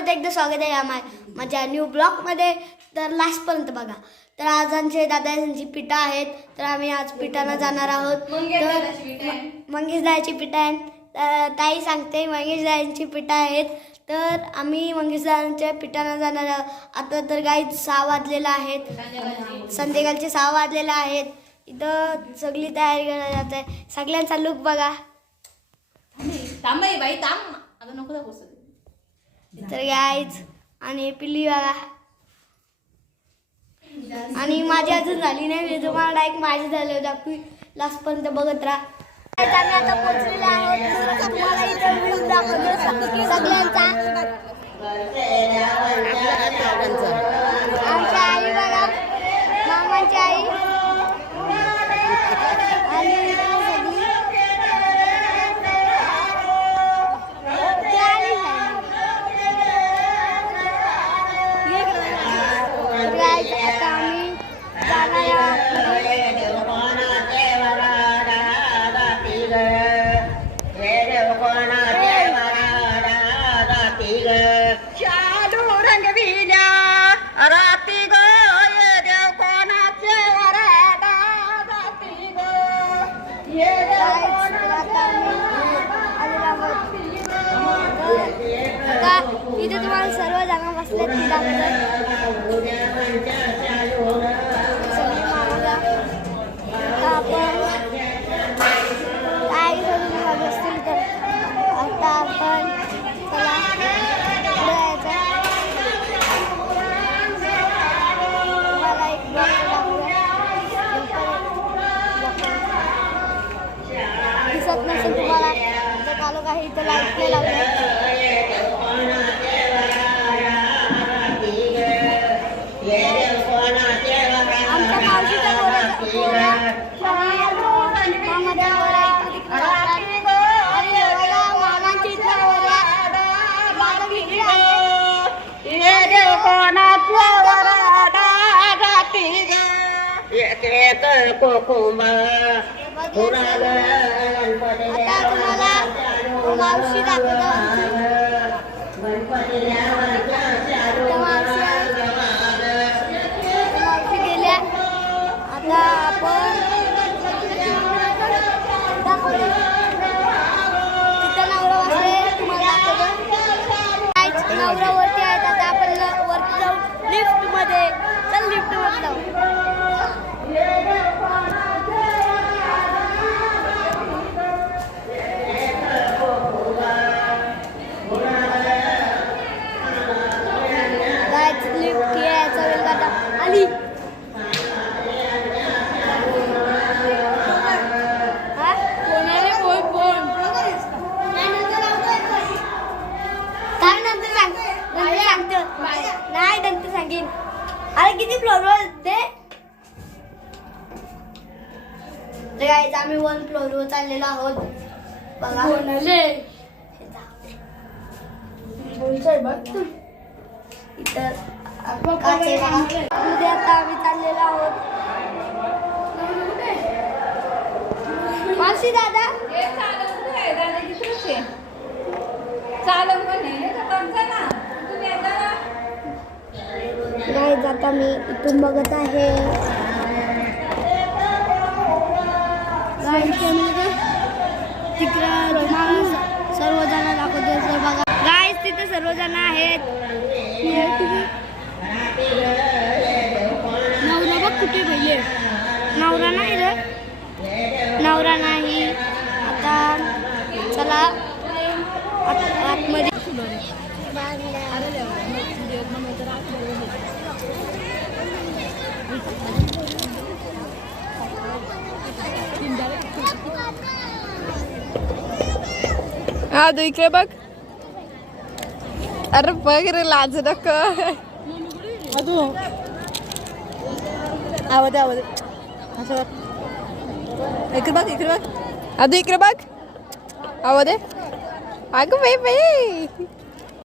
परत एकदा स्वागत आहे माझ्या न्यू ब्लॉगमध्ये. तर लास्टपर्यंत बघा. तर आज आमचे दादांची पिठा आहेत, तर आम्ही आज पिठाला जाणार आहोत. तर मंगेश दादाची पिठा आहे, ताई सांगते मंगेश दादांची पिठा आहेत. तर आम्ही मंगेश दादांच्या पिठाला जाणार आहोत. आता तर काही 6 वाजलेला आहेत, संध्याकाळचे 6 वाजलेला आहेत. इथं सगळी तयारी करायला जात आहे. सगळ्यांचा लुक बघा. थांब बाई थांब, आता नको दाखवू. तर गाईज आणि पिल्ली बघा. आणि माझी अजून झाली नाही, मी तुम्हाला डायरेक्ट माझी झालं दाखवी. लास्टपर्यंत बघत राहा. आम्ही आता पोहोचलेलो आहोत. तुम्हाला इथं व्ह्यू दाखवतो सगळ्यांचा. आमच्या आई बघा, मामाची आई आणि इथे तुम्हाला सर्व जागा बसले आपण काय बसतील. तर आता आपण चला मला एक दिसत नसेल तुम्हाला, तर कालो काही इथं लाईट नाही लावलं. आमच्या मावशीच्या मावशी गेल्या. आता आपण तिथं नवरा बसले, तुम्हाला दाखवतो. नवरा वरती आहेत. आता आपण वरती जाऊ लिफ्ट मध्ये. चल लिफ्ट मध्ये जाऊ. लिफ्ट यायचा वेळ आता आली. नाही नंतर सांगेन. अरे किती फ्लोअर ते गाईज, आम्ही 1 फ्लोअरवर चाललेलो आहोत बघा. इथं आता आम्ही चाललेलो आहोत. मावशी दादा गाईज, आता मी इथून बघत आहे. तिकडं सर्वजण दाखवतो बघा. गाईज तिथे सर्वजण आहेत. नवरा बघ कुठे भैये. नवरा नाही रे, नवरा नाही. आता चला आतमध्ये. हा तू इकडे बघ. अरे बघ रे, लाज नको. आवाज असं इकडे बघ, इकडे बघ. अजून इकडे बघ. आवाज अगं बाई बाई.